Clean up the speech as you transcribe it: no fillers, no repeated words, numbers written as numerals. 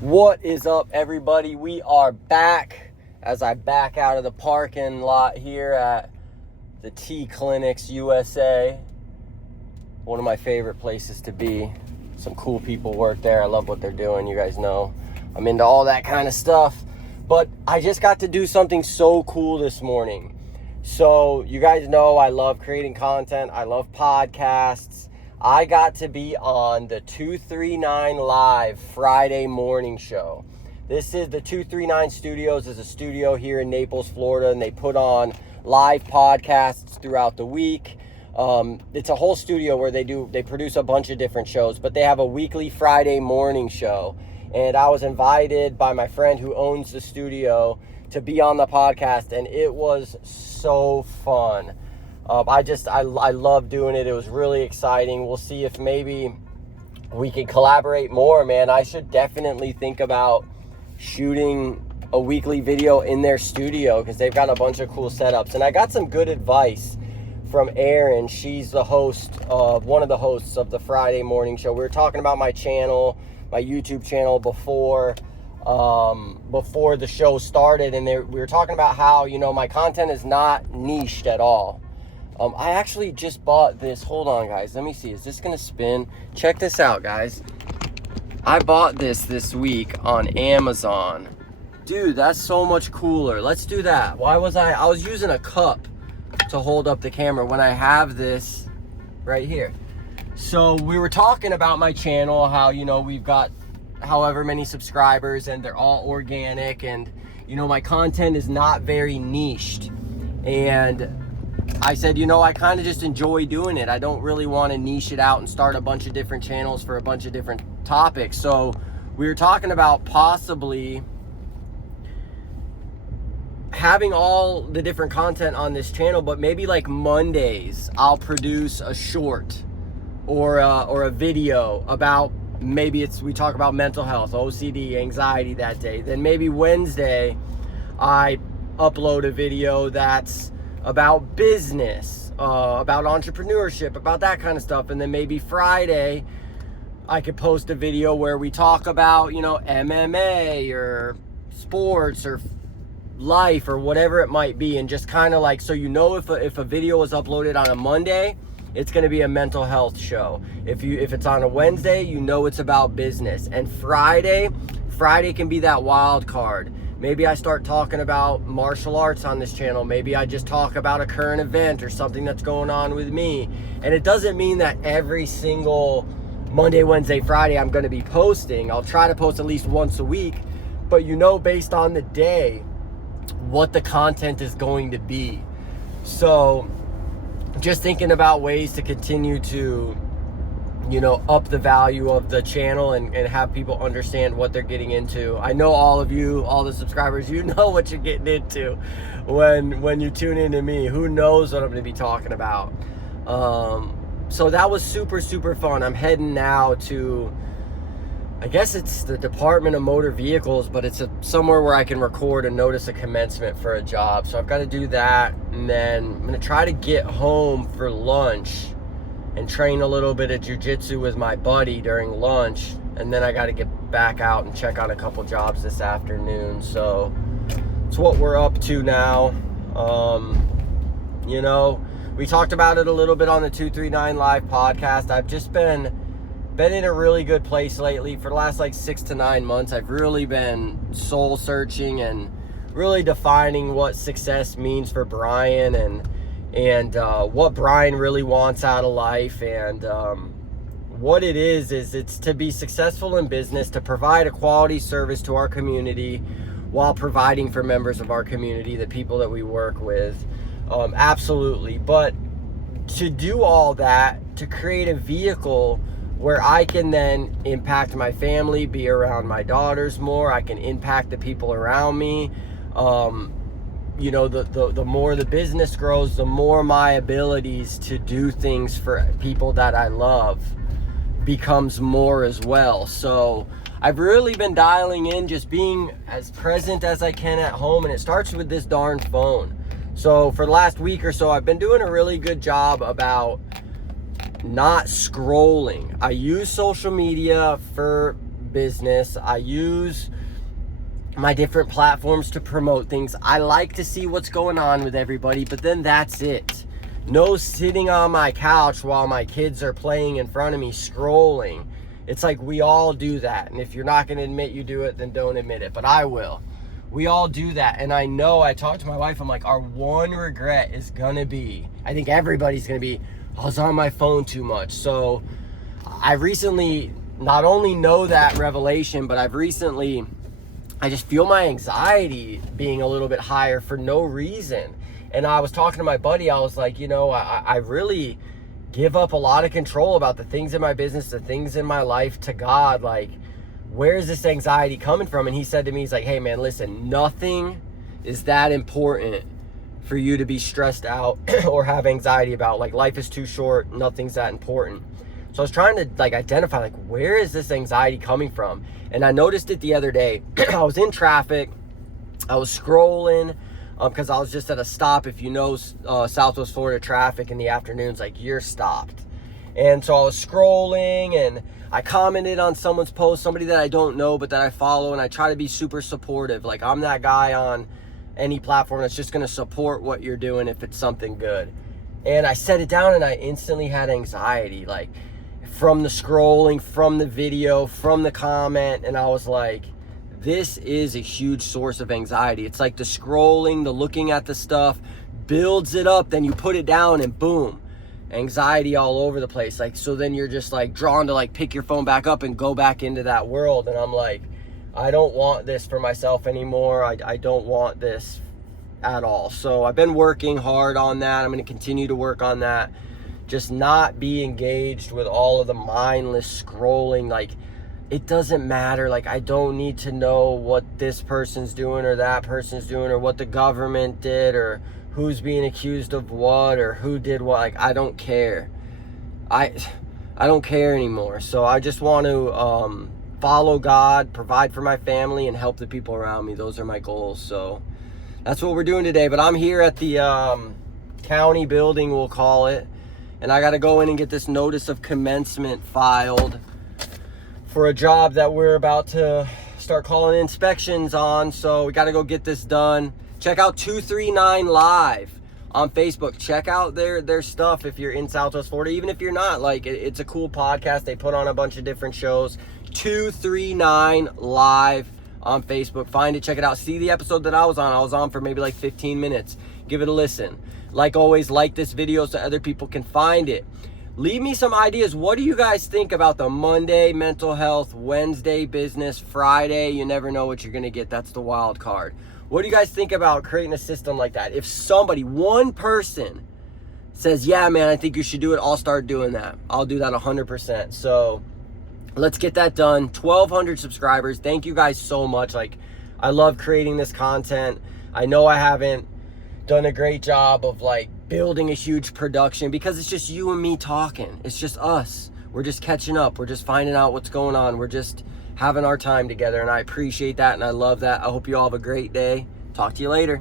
What is up, everybody? We are back as I back out of the parking lot here at the T Clinics USA. One of my favorite places to be. Some cool people work there. I love what they're doing. You guys know I'm into all that kind of stuff. But I just got to do something so cool this morning. So you guys know I love creating content. I love podcasts. I got to be on the 239 Live Friday morning show. This is the 239 Studios, is a studio here in Naples, Florida, and they put on live podcasts throughout the week. It's a whole studio where they produce a bunch of different shows, but they have a weekly Friday morning show. And I was invited by my friend who owns the studio to be on the podcast, and it was so fun. I love doing it. It was really exciting. We'll see if maybe we can collaborate more, man. I should definitely think about shooting a weekly video in their studio because they've got a bunch of cool setups. And I got some good advice from Erin. She's the host of one of the hosts of the Friday morning show. We were talking about my channel, my YouTube channel before the show started, and we were talking about how, my content is not niched at all. I actually just bought this. Hold on, guys. Let me see. Is this going to spin? Check this out, guys. I bought this week on Amazon. Dude, that's so much cooler. Let's do that. I was using a cup to hold up the camera when I have this right here. So we were talking about my channel, how, we've got however many subscribers and they're all organic, and, my content is not very niched. And I said, I kind of just enjoy doing it. I don't really want to niche it out and start a bunch of different channels for a bunch of different topics. So we were talking about possibly having all the different content on this channel, but maybe like Mondays I'll produce a short or a video about, maybe we talk about mental health, OCD, anxiety that day. Then maybe Wednesday I upload a video that's about business, about entrepreneurship, about that kind of stuff. And then maybe Friday I could post a video where we talk about, MMA or sports or life or whatever it might be. And just kind of like, so if a video is uploaded on a Monday, it's going to be a mental health show. If it's on a Wednesday, it's about business. And Friday can be that wild card. Maybe I start talking about martial arts on this channel. Maybe I just talk about a current event or something that's going on with me. And it doesn't mean that every single Monday, Wednesday, Friday I'm going to be posting. I'll try to post at least once a week. But based on the day, what the content is going to be. So just thinking about ways to continue to up the value of the channel and have people understand what they're getting into. I know all of you, all the subscribers, know what you're getting into when you tune into me. Who knows what I'm going to be talking about. So that was super, super fun. I'm heading now to, I guess it's the Department of Motor Vehicles, but it's somewhere where I can record a notice of commencement for a job. So I've got to do that, and then I'm going to try to get home for lunch and train a little bit of jiu-jitsu with my buddy during lunch. And then I got to get back out and check on a couple jobs this afternoon. So it's what we're up to now. We talked about it a little bit on the 239 Live podcast. I've just been in a really good place lately. For the last 6 to 9 months, I've really been soul searching and really defining what success means for Brian and what Brian really wants out of life. And what it is it's to be successful in business, to provide a quality service to our community while providing for members of our community, the people that we work with. Absolutely. But to do all that, to create a vehicle where I can then impact my family, be around my daughters more, I can impact the people around me. The more the business grows, the more my abilities to do things for people that I love becomes more as well. So I've really been dialing in, just being as present as I can at home, and it starts with this darn phone. So for the last week or so, I've been doing a really good job about not scrolling. I use social media for business. I use my different platforms to promote things. I like to see what's going on with everybody, but then that's it. No sitting on my couch while my kids are playing in front of me, scrolling. It's like we all do that. And if you're not going to admit you do it, then don't admit it. But I will. We all do that. And I know, I talked to my wife, I'm like, our one regret is going to be, I think everybody's going to be, I was on my phone too much. So I recently not only know that revelation, but I just feel my anxiety being a little bit higher for no reason. And I was talking to my buddy, I was like, I really give up a lot of control about the things in my business, the things in my life to God. Like, where is this anxiety coming from? And he said to me, he's like, hey man, listen, nothing is that important for you to be stressed out or have anxiety about. Like, life is too short, nothing's that important. So I was trying to identify where is this anxiety coming from? And I noticed it the other day. I was in traffic, I was scrolling, because I was just at a stop. If you know Southwest Florida traffic in the afternoons, you're stopped. And so I was scrolling and I commented on someone's post, somebody that I don't know but that I follow, and I try to be super supportive. Like, I'm that guy on any platform that's just going to support what you're doing if it's something good. And I set it down and I instantly had anxiety, from the scrolling, from the video, from the comment. And I was like, this is a huge source of anxiety. It's like the scrolling, the looking at the stuff builds it up, then you put it down and boom, anxiety all over the place. So then you're just drawn to pick your phone back up and go back into that world. And I'm like, I don't want this for myself anymore. I don't want this at all. So I've been working hard on that. I'm going to continue to work on that. Just not be engaged with all of the mindless scrolling. It doesn't matter. I don't need to know what this person's doing or that person's doing or what the government did or who's being accused of what or who did what. I don't care. I don't care anymore. So I just want to follow God, provide for my family, and help the people around me. Those are my goals. So that's what we're doing today. But I'm here at the county building, we'll call it. And I got to go in and get this notice of commencement filed for a job that we're about to start calling inspections on. So we got to go get this done. Check out 239 Live on Facebook. Check out their stuff if you're in Southwest Florida. Even if you're not, it's a cool podcast. They put on a bunch of different shows. 239 Live on Facebook. Find it, check it out. See the episode that I was on. I was on for maybe 15 minutes. Give it a listen. Like always, like this video so other people can find it. Leave me some ideas. What do you guys think about the Monday mental health, Wednesday business, Friday? You never know what you're going to get. That's the wild card. What do you guys think about creating a system like that? If somebody, one person says, yeah, man, I think you should do it, I'll start doing that. I'll do that 100%. So let's get that done. 1,200 subscribers. Thank you guys so much. I love creating this content. I know I haven't done a great job of building a huge production because it's just you and me talking. It's just us. We're just catching up. We're just finding out what's going on. We're just having our time together, and I appreciate that and I love that. I hope you all have a great day. Talk to you later.